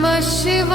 Namah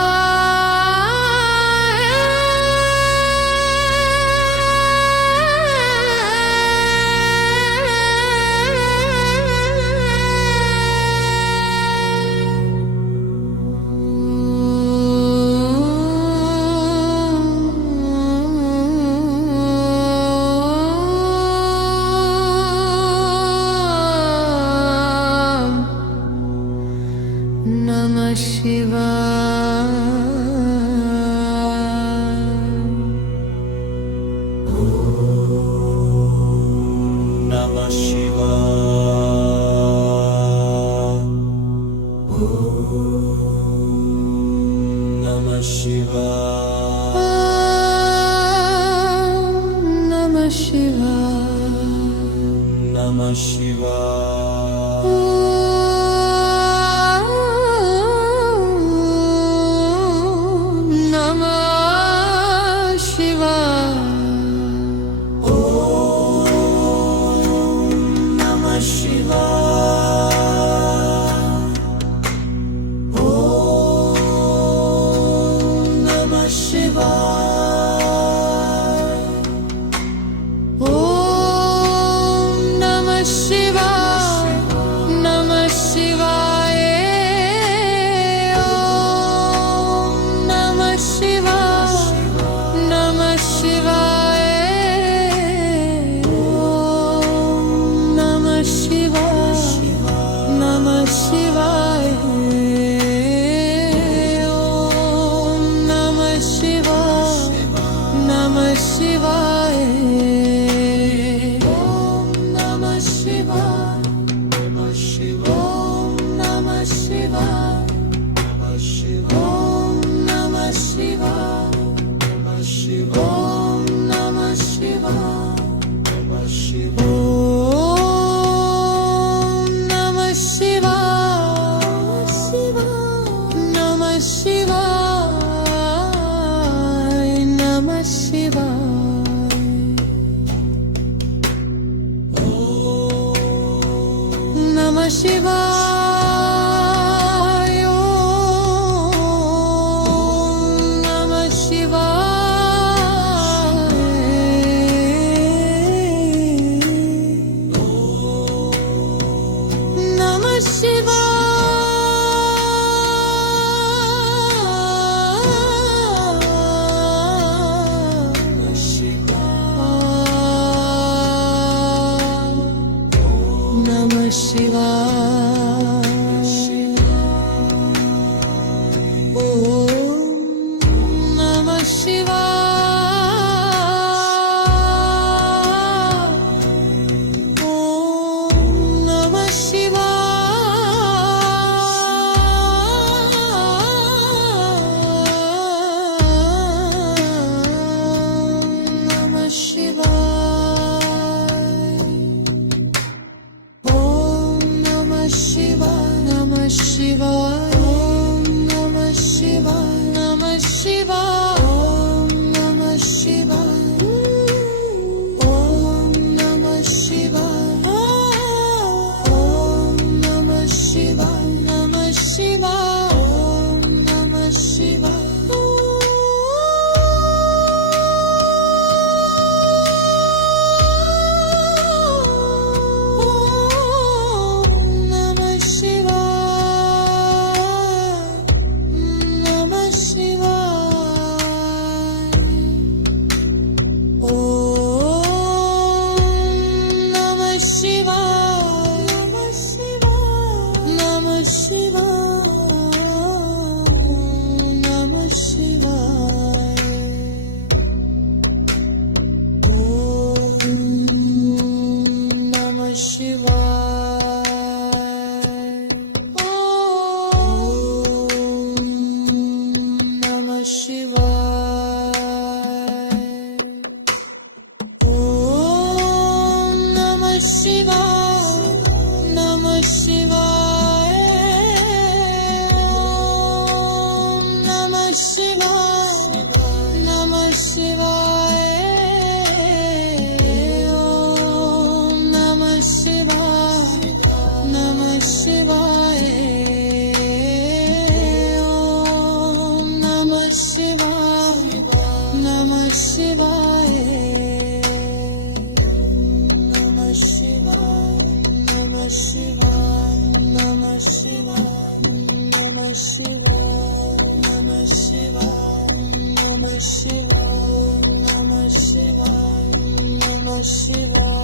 Shivaya, Namah Shivaya, Namah Shivaya, Namah Shivaya, Namah Shivaya.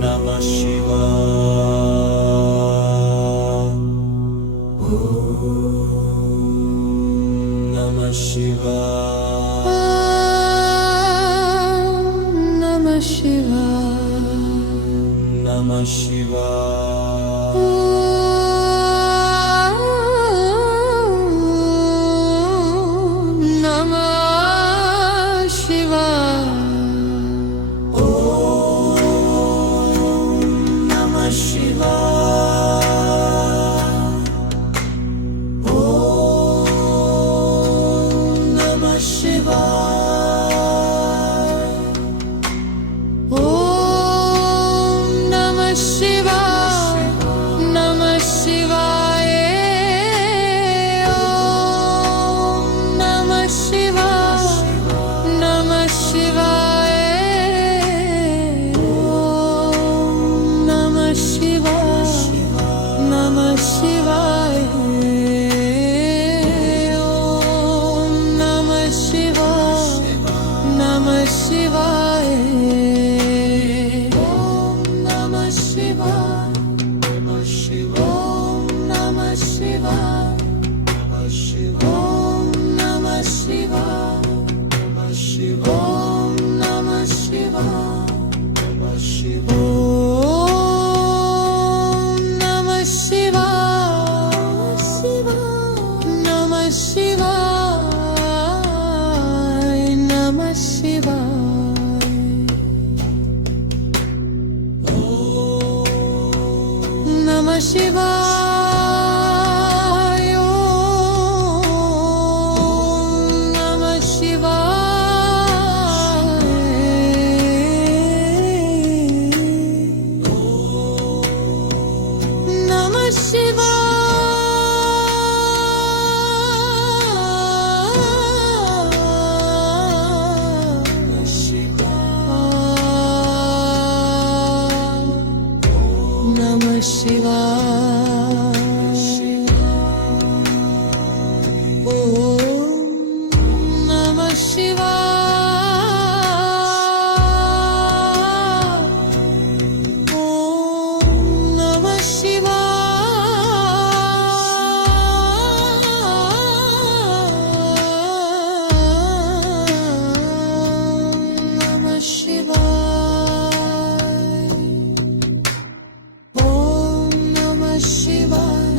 Namah Shivaya. Namah Shivaya. Namah Shivaya. Namah Shivaya. Namah Shivaya. Namah Shivaya. Namah Shivaya. Om Namah Shivaya. Namah Shivaya. Om Namah Shivaya. Namah Shivaya. Om Namah Shivaya. Namah Shivaya. Om Namah Shivaya. Namah Shivaya. Om Namah Shivaya. Namah Shivaya. Om Namah Shivaya. Namah Shivaya. Om Namah Shivaya. Namah Shivaya. Om Namah Shivaya. Namah Shivaya. Om Namah Shivaya. Namah Shivaya. Namah Shivaya. Namah Shivaya. Om Namah Shivaya. Namah Shivaya. Namah Shivaya. Om Namah Shivaya. Om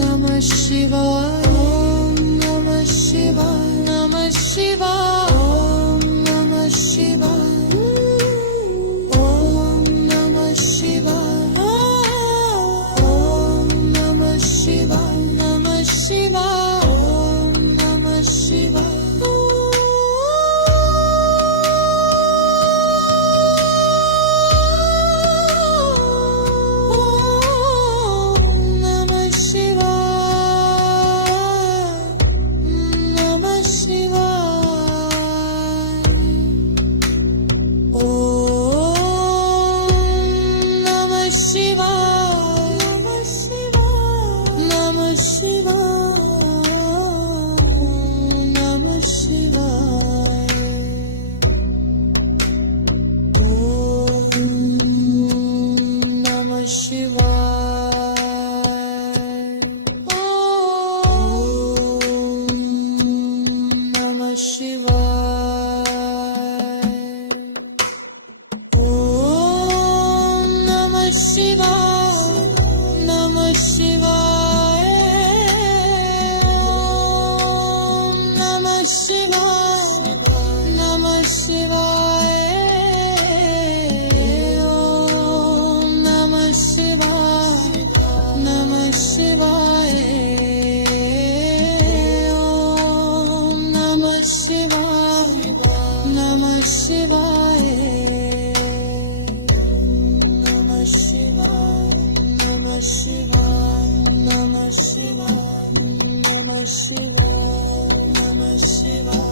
Namah Shivaya. Om Namah Shivaya. Namah Shivaya. Om Namah Shivaya. Om Namah Shivaya. Om Namah Shivaya. Namah Shivaya. Om Namah Shivaya. Om Namah Shivaya. Namah Shivaya. Om Namah Shivaya. Namah Shivaya. Namah Shivaya. Om Namah Shivaya. Om Namah Shivaya. Om Namah Shivaya. Namah Shivaya. Om Namah Shivaya. Namah Shivaya. Om Namah Shivaya. Namah Shivaya. Om Namah Shivaya. Namah Shivaya. Namah Shivaya. Namah Shivaya. Namah Shivaya. Namah Shivaya.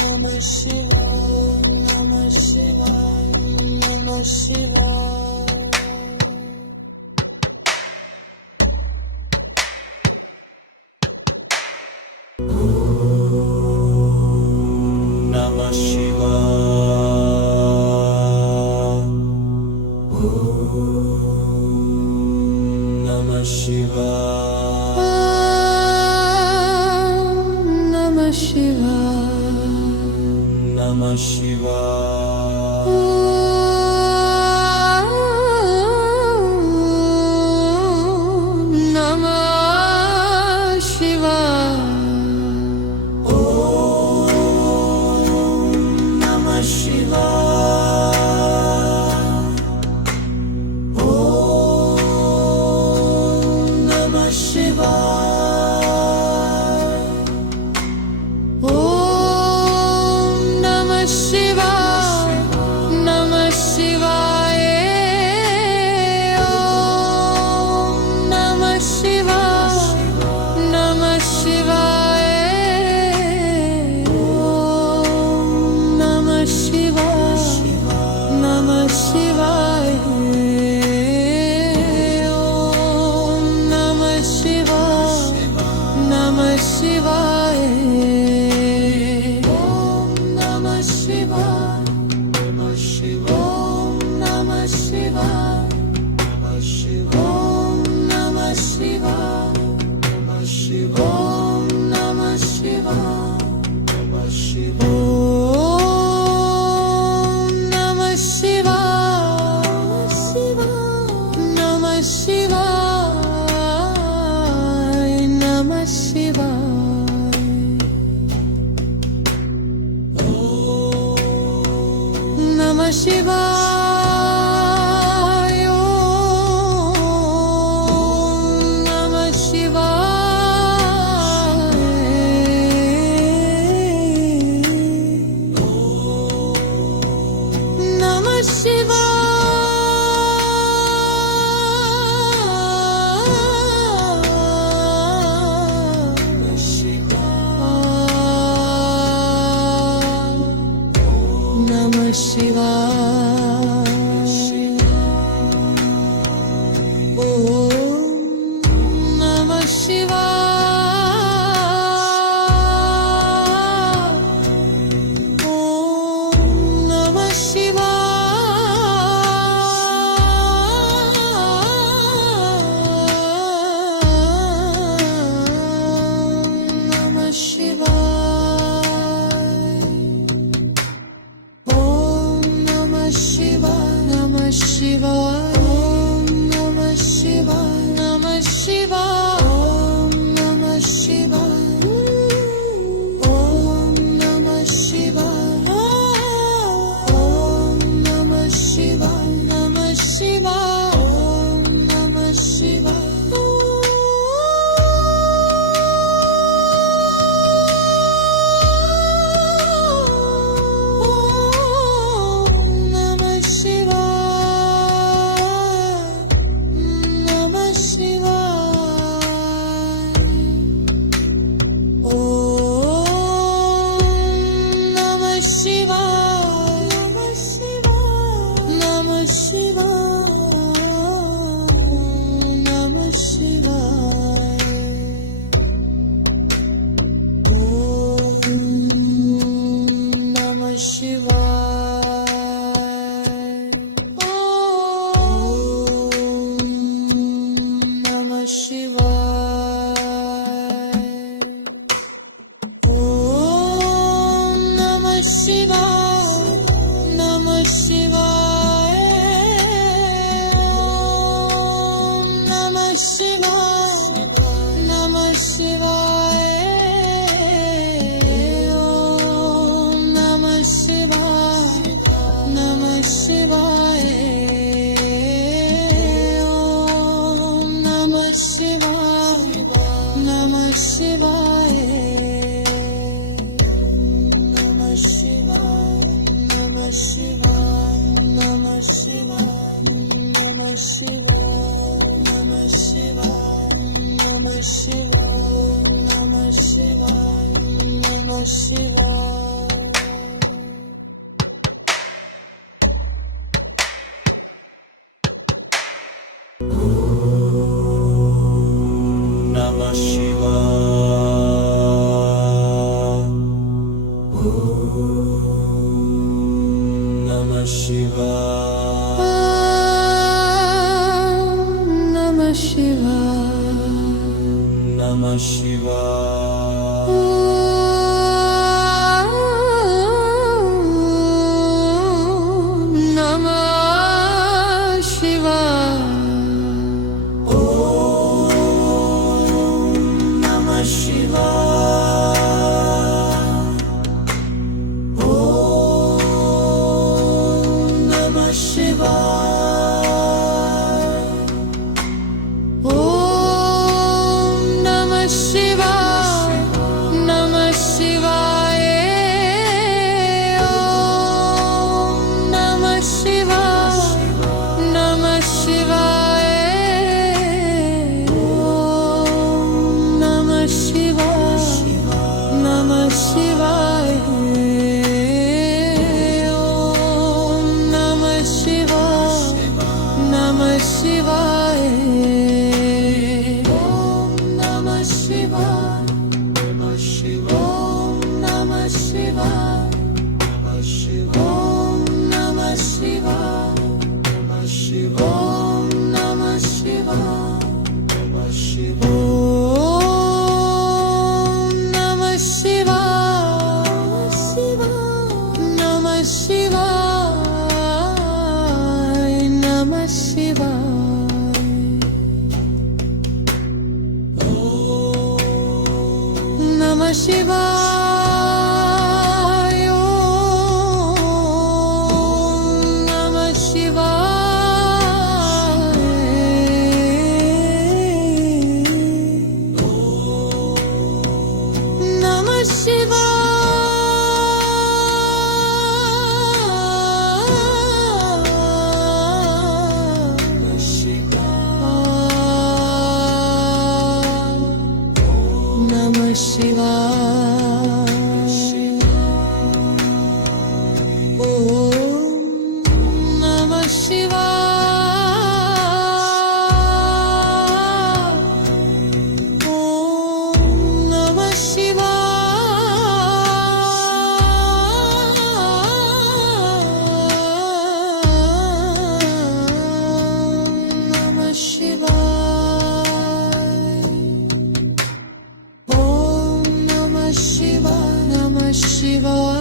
Namah Shivaya. Namah Namah Shivaya. Namah Shivaya. Namah Shivaya. Namah Shivaya. Namah Shivaya. Namah Shivaya. Namah Shivaya. Om Namah Shivaya. Namah Shivaya. Om Namah Shivaya. Namah Shivaya. Om Namah Shivaya. Namah Shivaya. Om Namah Shivaya. Namah Shivaya. Om Namah Shivaya. Namah Shivaya. Om Namah Shivaya. Namah Shivaya. Om Namah Shivaya. Namah Shivaya. Om Namah Shivaya. Namah Shivaya. Om Namah Shivaya. Namah Shivaya. Namah Shivaya. Namah Shivaya. Om Namah Shivaya. Namah Shivaya. Namah Shivaya. Om Namah Shivaya. Om Namah Shivaya. Om Namah Shivaya. Namah Shivaya. Om Namah Shivaya. Om Namah Shivaya. Om Namah Shivaya. Namah Shivaya. Om Namah Shivaya. Om Namah Shivaya. Namah Shivaya. Om Namah Shivaya. Namah Shivaya. Namah Shivaya. Om Namah Shivaya. Om Namah Shivaya. Om Namah Shivaya. Namah Shivaya. Om Namah Shivaya. Namah Shivaya. Om Namah Shivaya. Namah Shivaya. Om Namah Shivaya. Namah Shivaya. Namah Shivaya. Namah Shivaya. Namah Shivaya. Namah Shivaya. Namah Shivaya. Namah Shivaya. Namah Shivaya. Namah Shivaya. Shivaya. Namah Shivaya. Namah Shivaya. Namah Shivaya. Namah Shivaya. Namah Shivaya. Om Namah Shivaya. Namah Shivaya. Om Namah Shivaya. Namah Shivaya. Om Namah Shivaya. Namah Shivaya. Om Namah Shivaya. Namah Shivaya. Om Namah Shivaya. Namah Shivaya. Om Namah Shivaya. Namah Shivaya. Om Namah Shivaya. Namah Shivaya.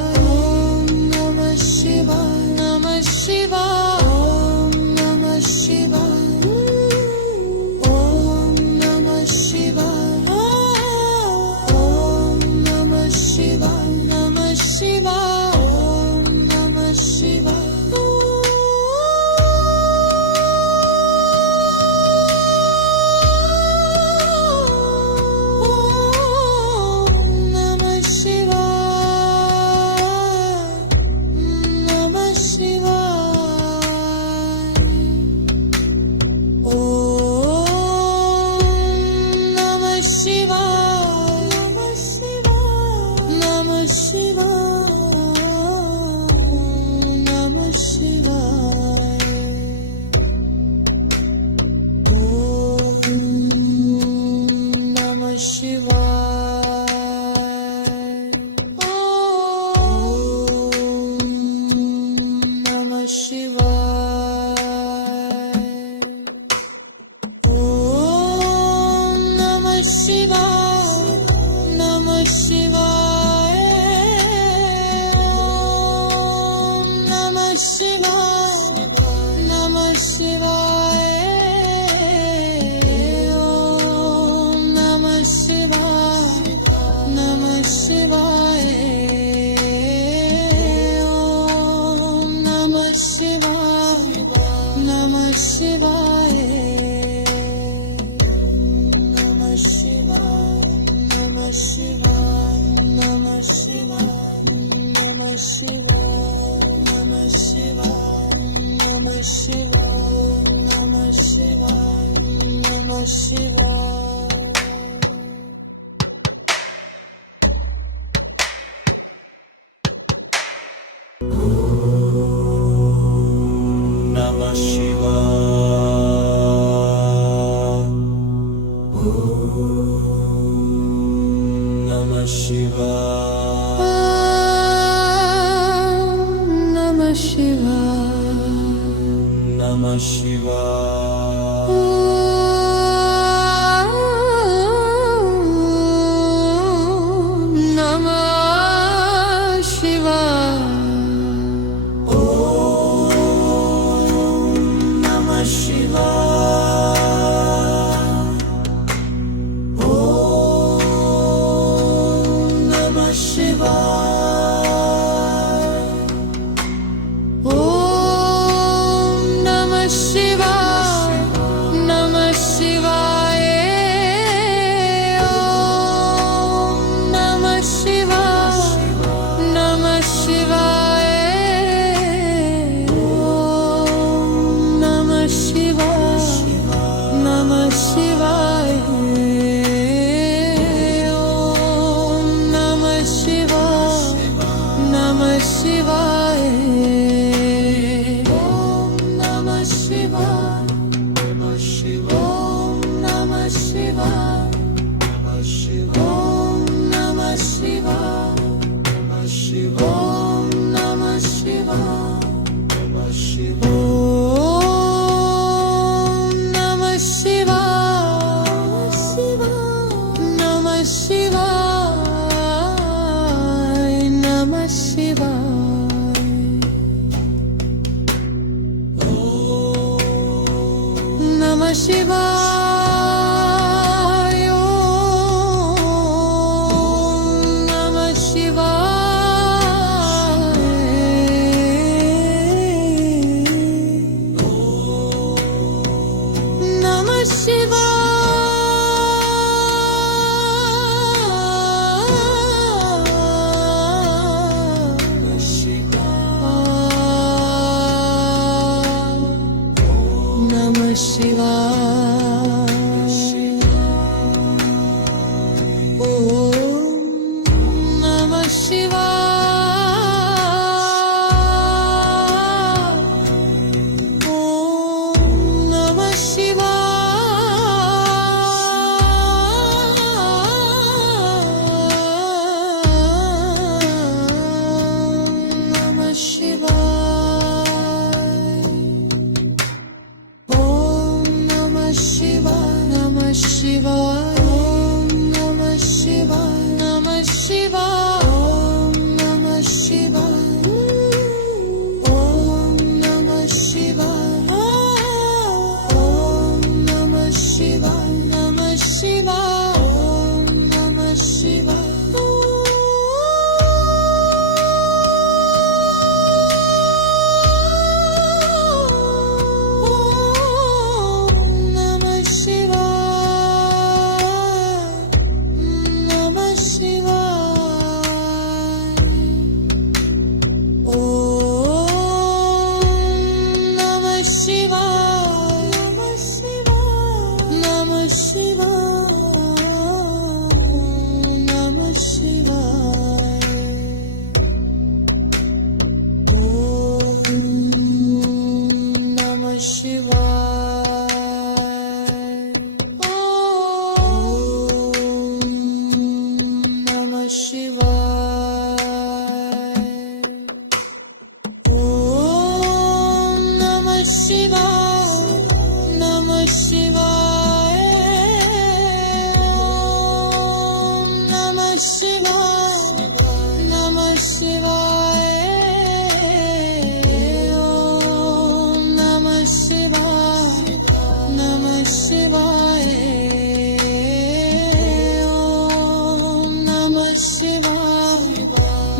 Om Namah Shivaya. Namah Shivaya. Om Namah Shivaya. Namah Shivaya. Namah Shivaya. Namah Shivaya. Om Namah Shivaya. Namah Shivaya. Namah Shivaya. Om Namah Shivaya. Om Namah Namah Shivaya. Namah Shivaya. Om Namah Shivaya. Om Namah Shivaya. Om Namah Shivaya. Om Namah Shivaya. Namah Shivaya. Om Namah Shivaya. Namah Shivaya. Om Namah Shivaya. Namah Shivaya. Om Namah Shivaya. Namah Shivaya. Om Namah Shivaya. Namah Shivaya. Om Namah Shivaya. Namah Shivaya. Om Namah Shivaya. Namah Shivaya. Om Namah Shivaya. Namah Shivaya. Om Namah Shivaya. Namah Shivaya. Namah Shivaya. Namah Shivaya. Om Namah Shivaya. Namah Shivaya. Namah Shivaya. Om Namah Shivaya. Om Namah Shivaya. Om Namah Shivaya. Namah Shivaya. Om Namah Shivaya. Om Namah Shivaya. Om Namah Shivaya. Namah Shivaya. Om Namah Shivaya. Om Namah Shivaya. Namah Shivaya. Om Namah Shivaya. Namah Shivaya. Namah Shivaya. Om Namah Shivaya. Om Namah Shivaya. Om Namah Shivaya. Namah Shivaya. Om Namah Shivaya. Namah Shivaya. Om Namah Shivaya. Namah Shivaya. Om Namah Shivaya. Namah Shivaya. Namah Shivaya. Namah Shivaya. Namah Shivaya. Namah Shivaya.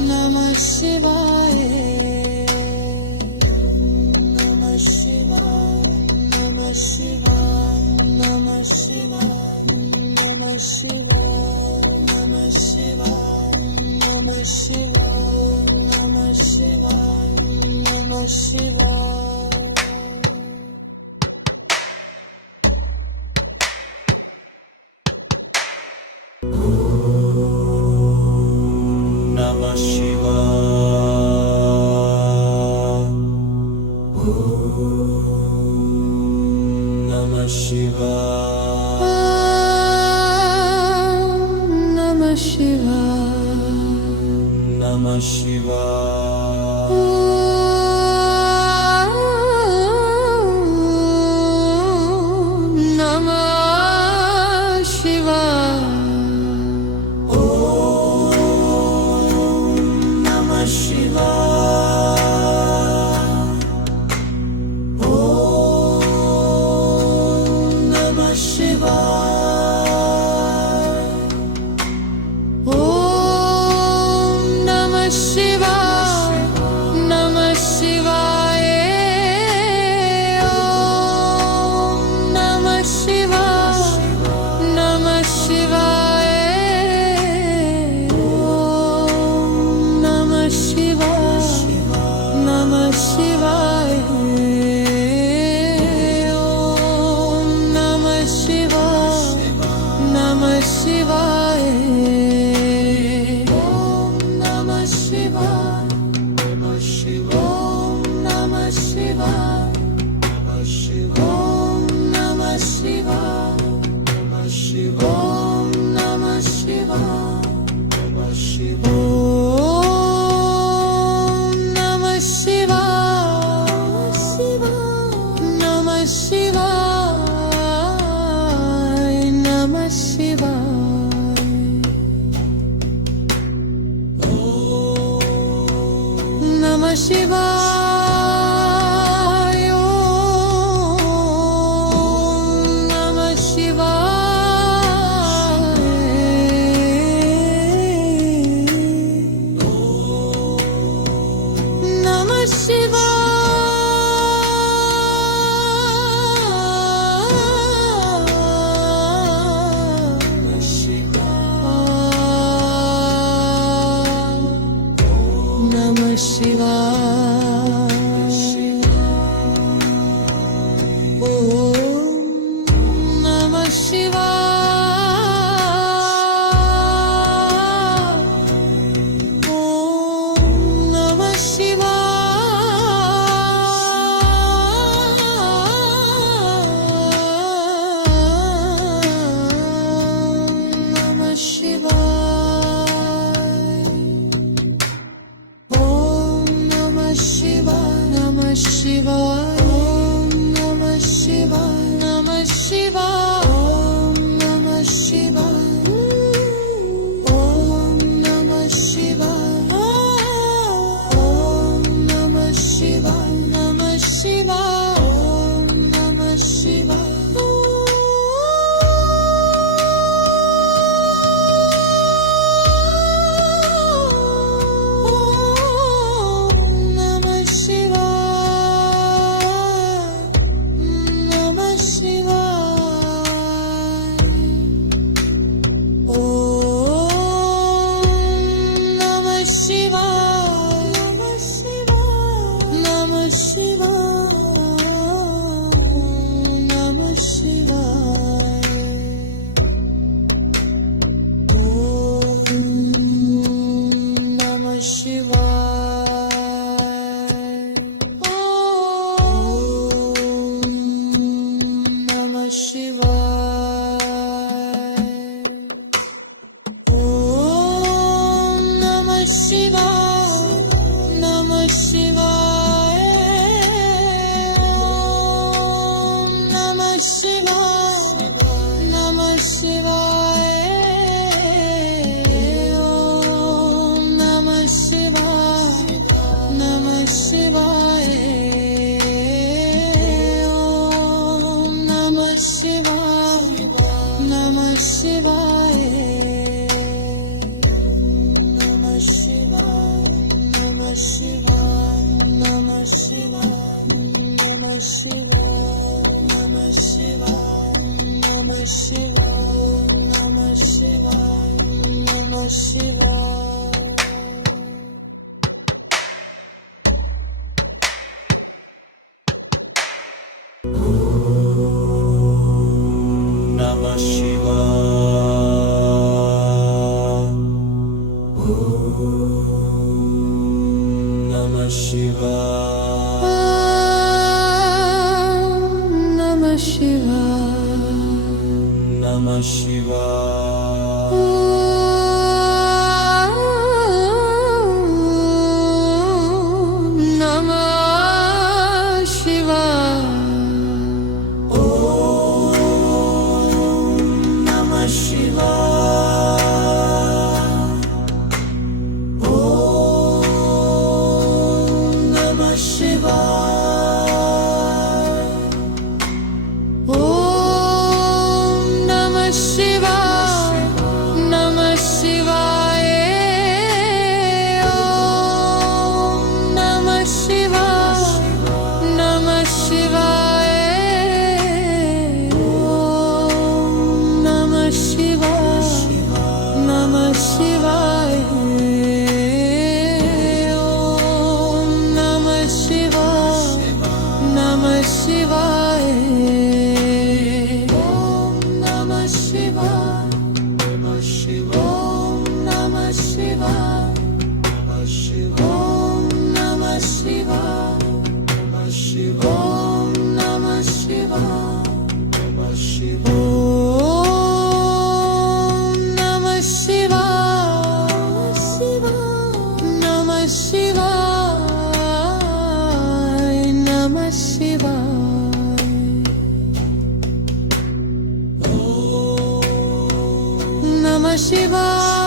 Namah Shivaya. Namah Shivaya. Namah Shivaya. Namah Shivaya. Namah Shivaya. Namah Shivaya. Namah Shivaya. Namah Shivaya. Shivaya. Om Namah Shivaya. Namah Shivaya. Om Namah Shivaya. Om Namah Shivaya. Om Namah Shivaya. Namah Shivaya. Om Namah Shivaya. Namah Shivaya. Namah Shivaya. Namah Shivaya. Namah Shivaya. Namah Shivaya. Namah Shivaya. Om Namah Shivaya. Om Namah Shivaya. Namah Shivaya. Om Namah Shivaya. Namah Shivaya. Om Namah Shivaya. Namah Shivaya. Om Namah Shivaya. Namah Shivaya. Om Namah Shivaya. Namah Shivaya. Om Namah Shivaya. Namah Shivaya. Om Namah Shivaya. Namah Shivaya. Om Namah Shivaya. Namah Shivaya. Om Namah Shivaya. Namah Shivaya. Namah Shivaya. Namah Shivaya.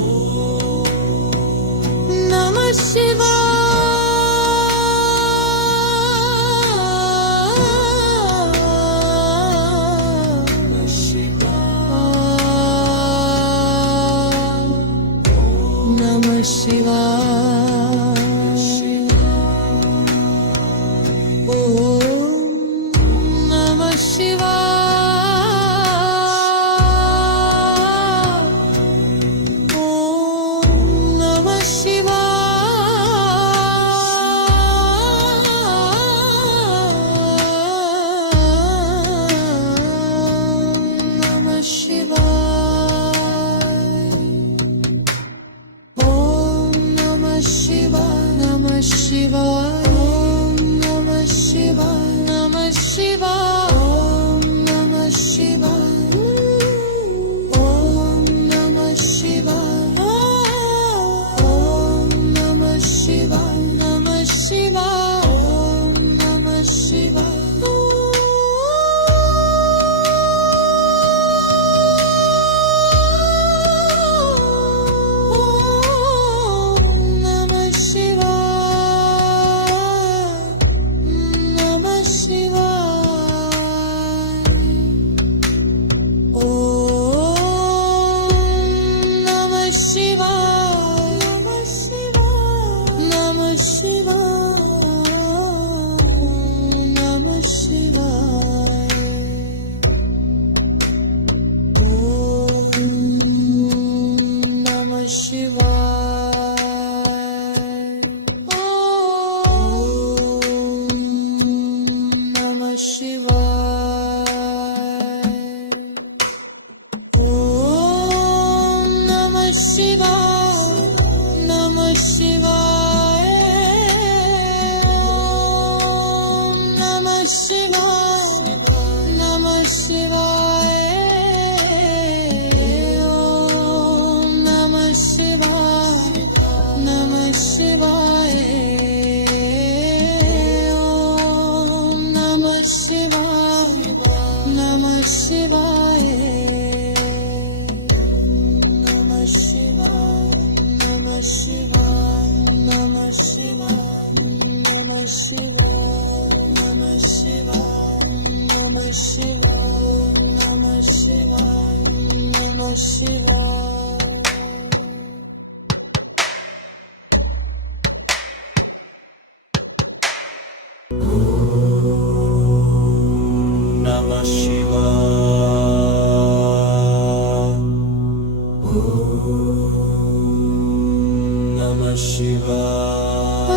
Om Namah Shivaya. Namah Shivaya. Namah Shivaya. Shivaya. Namah Shivaya. Namah Shivaya. Namah Shivaya. Namah Shivaya. Namah Shivaya. Namah Shivaya. Namah Shivaya. Namah Shivaya. Namah Shivaya. Namah Shivaya.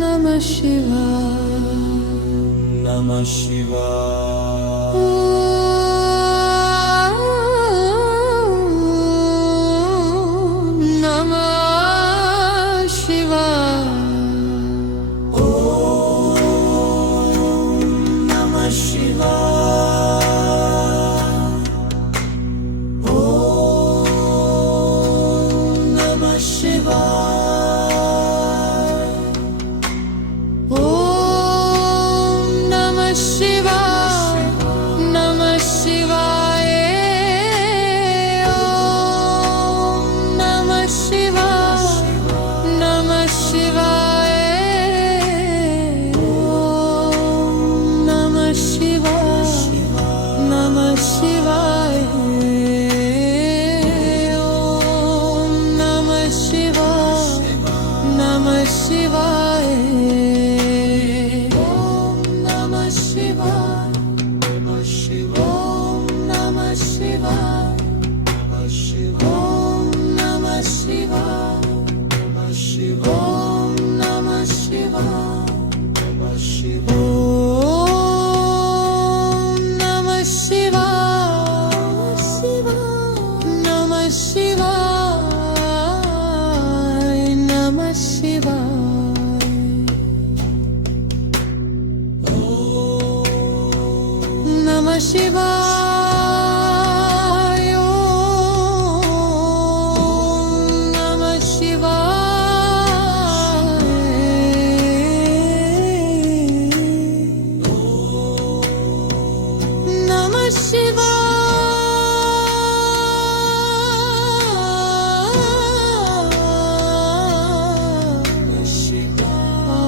Namah Shivaya. Namah Shivaya. Namah Shivaya. Namah Shivaya. Namah Shivaya. Om Namah Shivaya. Namah Shivaya. Om Namah Shivaya. Namah Shivaya. Om Namah Shivaya. Namah Shivaya. Om Namah Shivaya. Namah Shivaya. Om Namah Shivaya. Namah Shivaya. Om Namah Shivaya. Namah Shivaya. Om Namah Shivaya. Namah Shivaya. Om Namah Shivaya. Namah Shivaya. Om Namah Shivaya. Namah Shivaya. Namah Shivaya. Namah Shivaya. Om Namah Shivaya.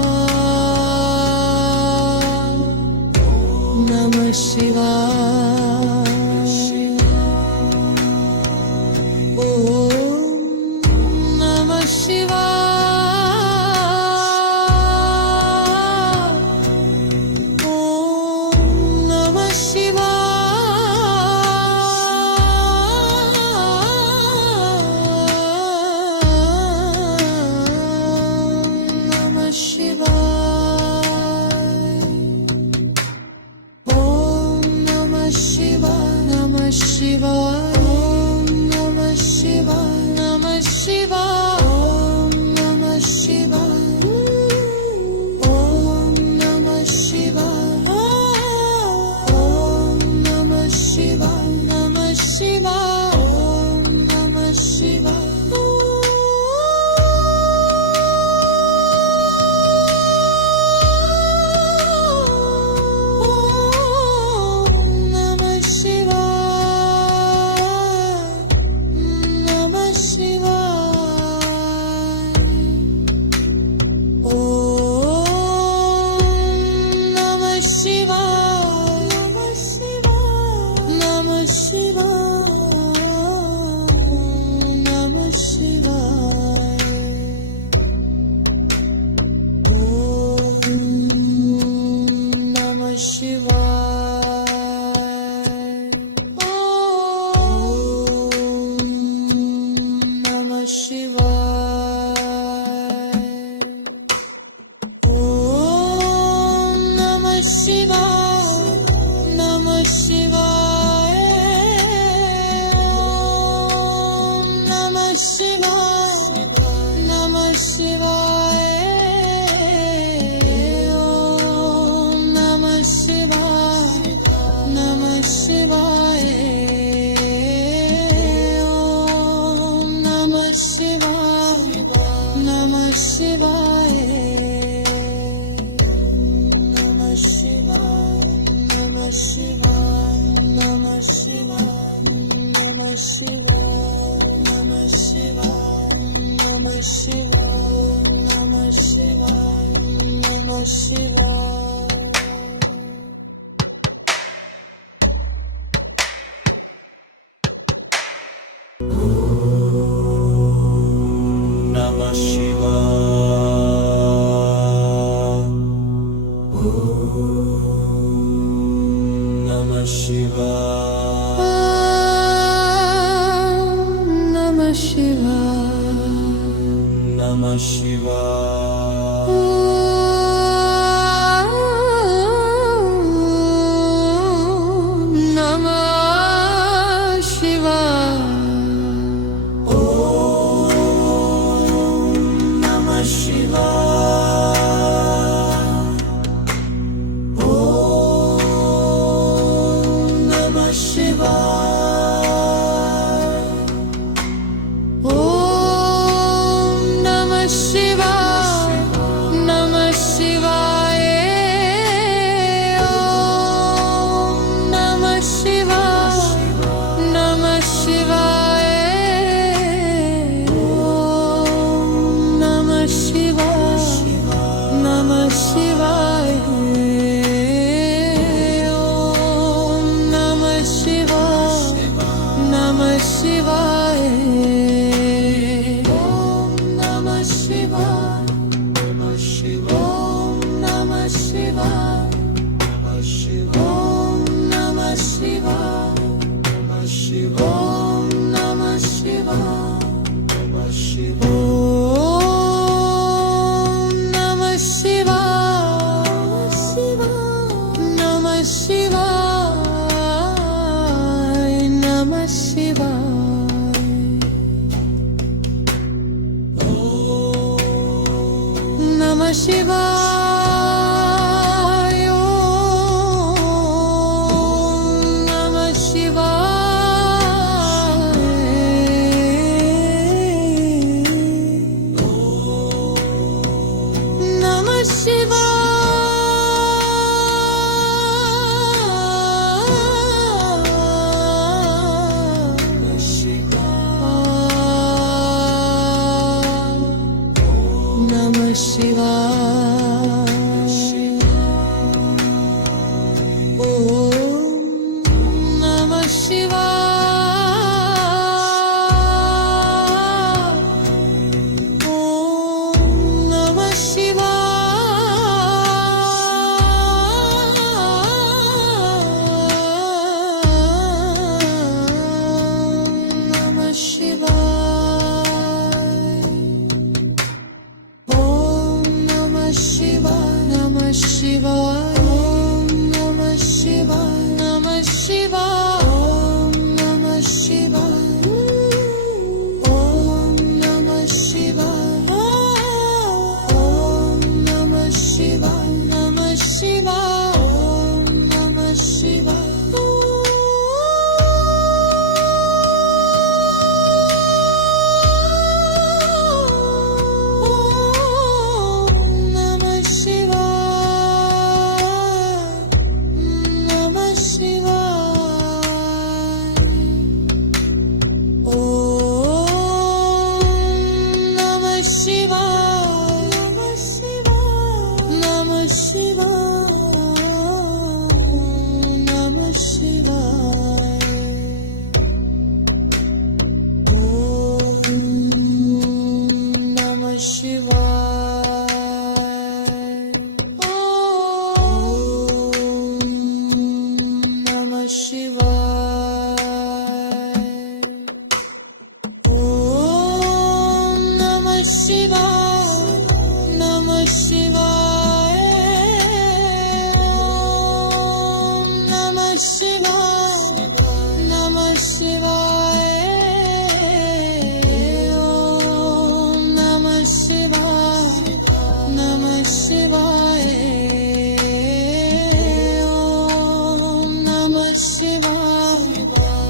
Namah Shivaya. Namah Shivaya. Om Namah Shivaya. Om Namah Shivaya. Om Namah Shivaya. Namah Shivaya. Om Namah Shivaya. Om Namah Shivaya. Om Namah Shivaya. Namah Shivaya. Om Namah Shivaya. Om Namah Shivaya. Namah Shivaya. Om Namah Shivaya. Namah Shivaya. Namah Shivaya. Om Namah Shivaya. Om Namah Shivaya. Om Namah Shivaya. Namah Shivaya. Om Namah Shivaya. Namah Shivaya. Om Namah Shivaya. Namah Shivaya. Om Namah Shivaya. Namah Shivaya. Namah Shivaya. Namah Shivaya. Namah Shivaya. Namah Shivaya. Namah Shivaya. Namah Shivaya. Namah Shivaya. Namah Shivaya. Om Namah Shivaya. Namah Shivaya. Om Namah Shivaya. Namah Shivaya. Om Namah Shivaya. Namah Shivaya. Om Namah Shivaya. Namah Shivaya. Om Namah Shivaya. Namah Shivaya. Om Namah Shivaya. Namah Shivaya. Om Namah Shivaya. Namah Shivaya. Om Namah Shivaya. Namah Shivaya. Om Namah Shivaya. Namah Shivaya. Namah Shivaya. Namah Shivaya. Om Namah Shivaya. Namah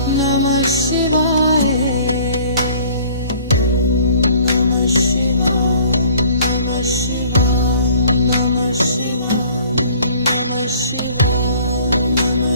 Namah Shivaya. Om Namah Shivaya. Om Namah Namah Shivaya.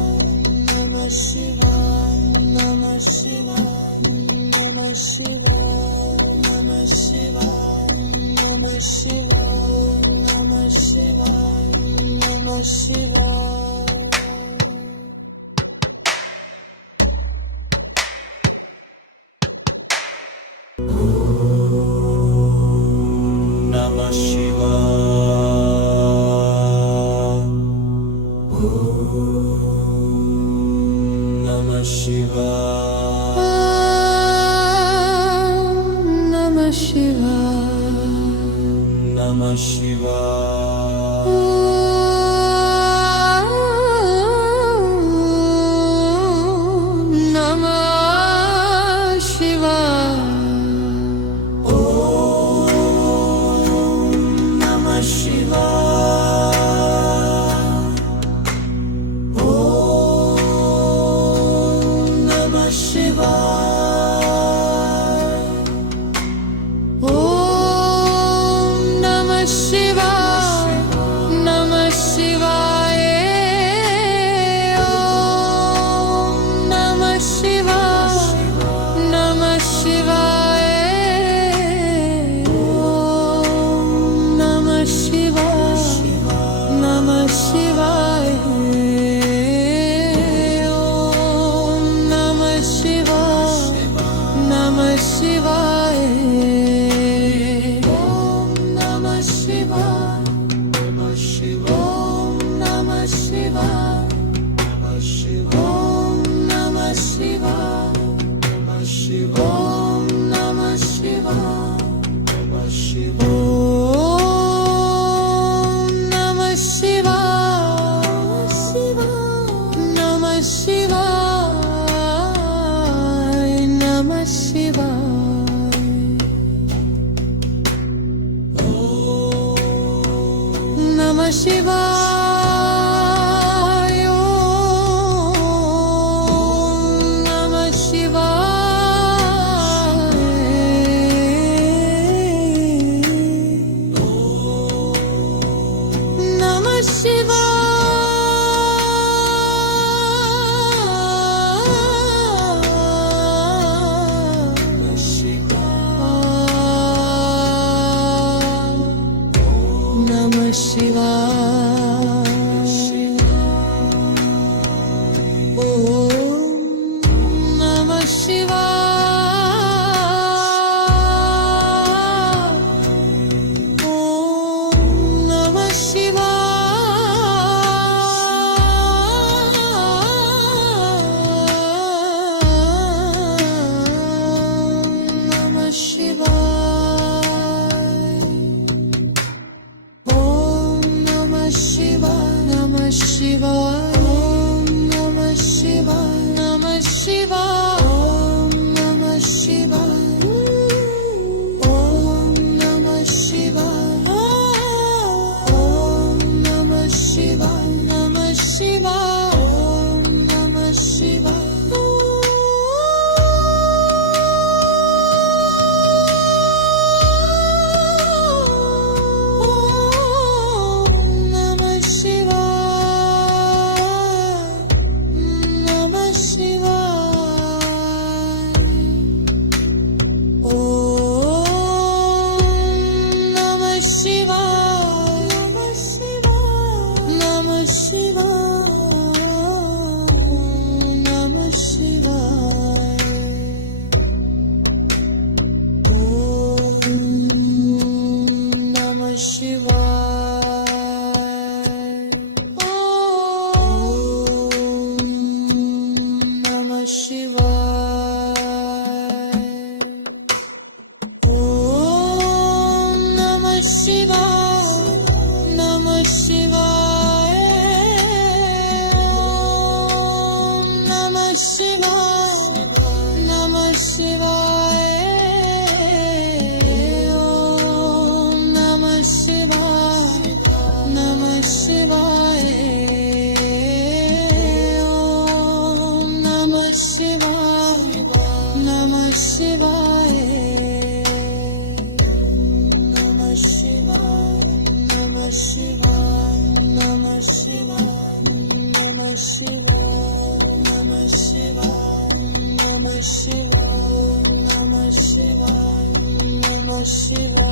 Namah Shivaya. Namah Shivaya. Namah Shivaya. Namah Shivaya. Namah Shivaya. Namah Shivaya. Namah Shivaya. Om Namah Shivaya. Namah Shivaya. Om Namah Shivaya. Namah Shivaya. Om Namah Shivaya. Namah Shivaya. Om Namah Shivaya. Namah Shivaya. Om Namah Shivaya. Namah Shivaya. Om Namah Shivaya. Namah Shivaya. Om Namah Shivaya. Namah Shivaya. Om Namah Shivaya. Namah Shivaya. Om Namah Shivaya. Namah Shivaya. Namah Shivaya. Namah Shivaya. Om Namah Shivaya. Namah Namah Shivaya. Om Namah Shivaya. Om Namah Shivaya. Om Namah Shivaya. Namah Shivaya. Om Namah Shivaya. Om Namah Shivaya. Om Namah Shivaya. Namah Shivaya. Om Namah Shivaya. Namah Shivaya. Namah Shivaya. Om Namah Shivaya. Namah Shivaya. Namah Shivaya. Om Namah Shivaya. Om Namah Shivaya. Om Namah Shivaya. Namah Shivaya. Om Namah Shivaya. Namah Shivaya. Om Namah Shivaya. Namah Shivaya. Om Namah Shivaya. Namah Shivaya. Namah Shivaya. Namah Shivaya. Namah Shivaya. Namah Shivaya. Namah Shivaya. Namah Shivaya. Namah Shivaya. Namah Shivaya.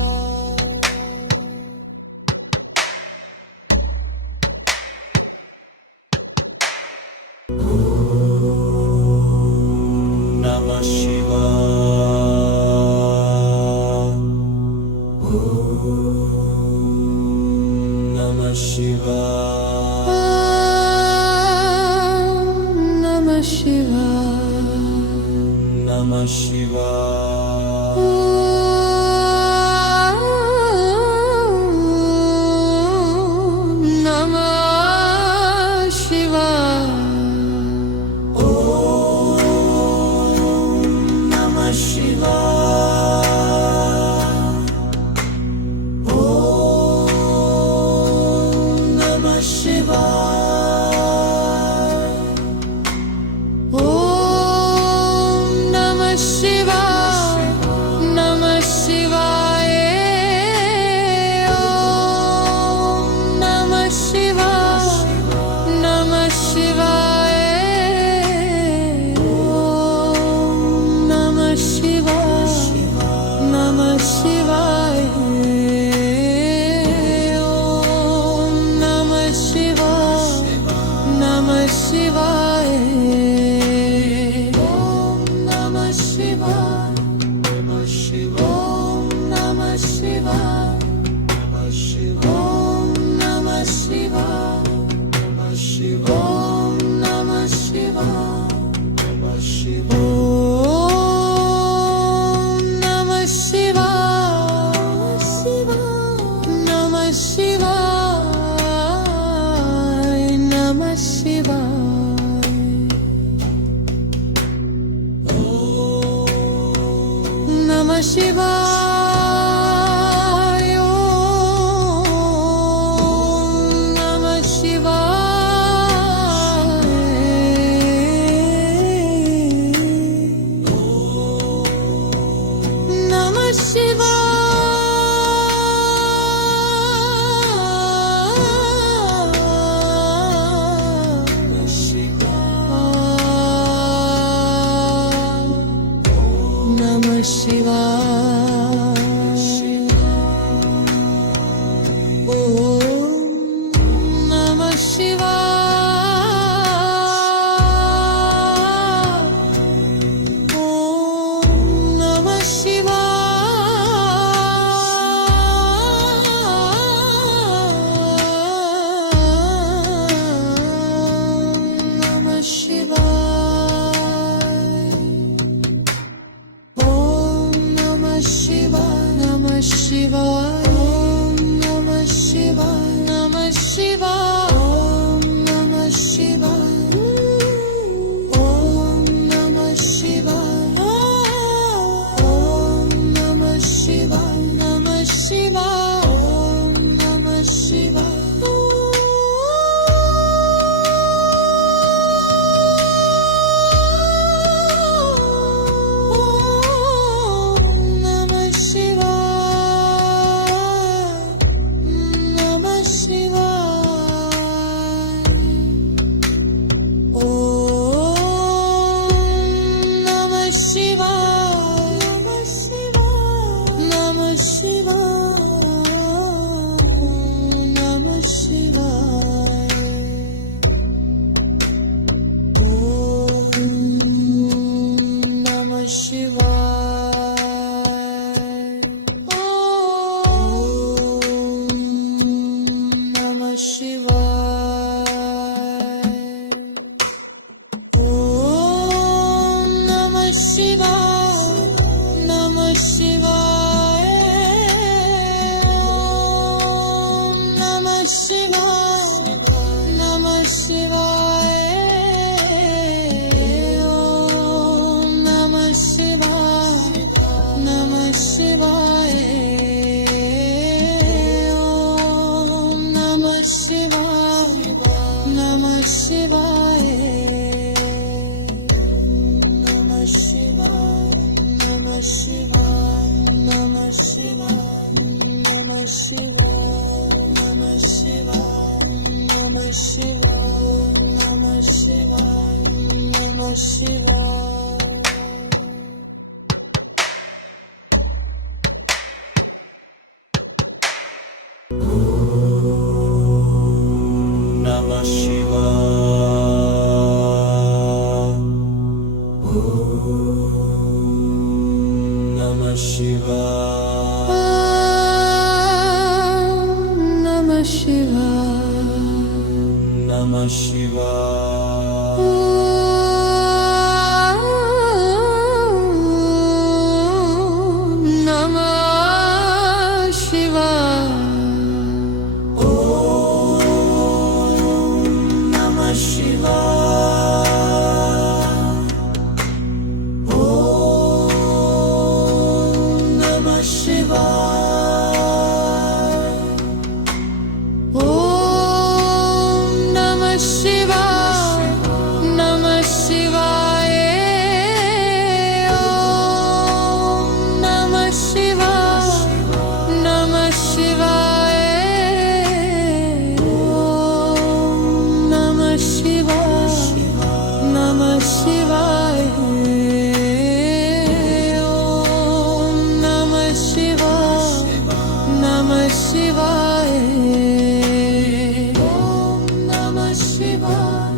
Shivaya.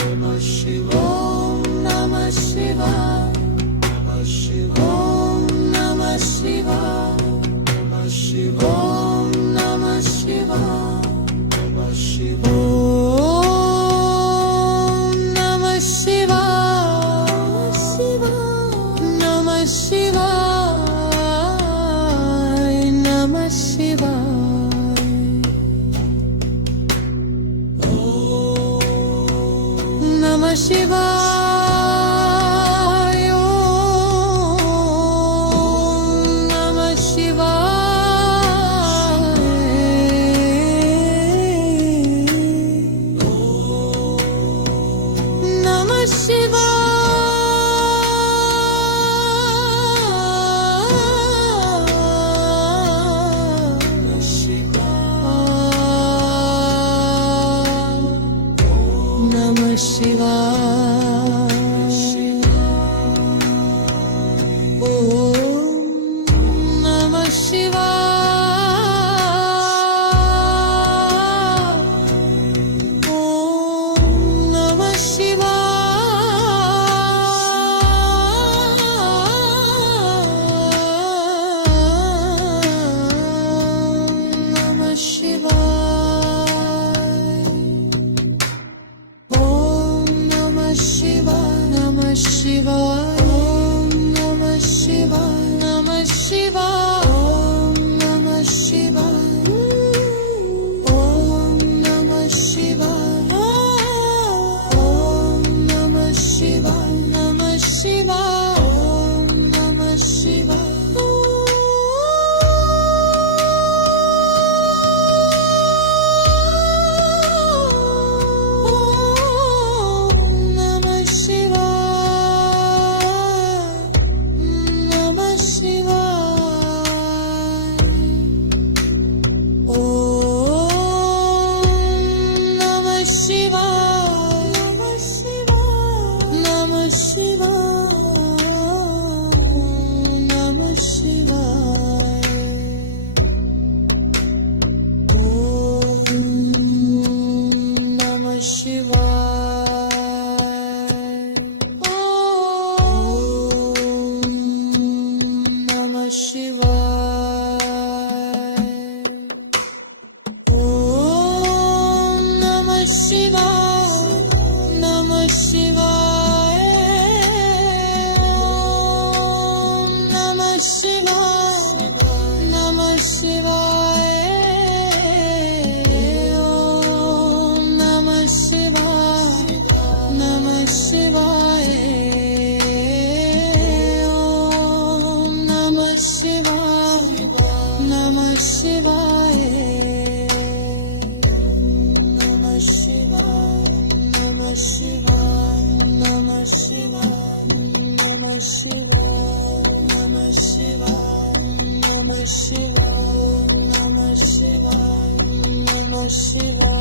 Namah Shivaya. Om Namah Shivaya. Namah Shivaya. Om Namah Shivaya. Namah Shivaya. Om Namah Shivaya. Namah Shivaya. Om Namah Shivaya. Namah Shivaya. Namah Shivaya. Namah Shivaya. Om Namah Shivaya. Namah Shivaya. Namah Shivaya. Om Namah Shivaya. Om Namah Shivaya. Om Namah Shivaya. Namah Shivaya. Om Namah Shivaya. Om Namah Shivaya. Om Namah Shivaya. Namah Shivaya. Om Namah Shivaya. Namah Shivaya.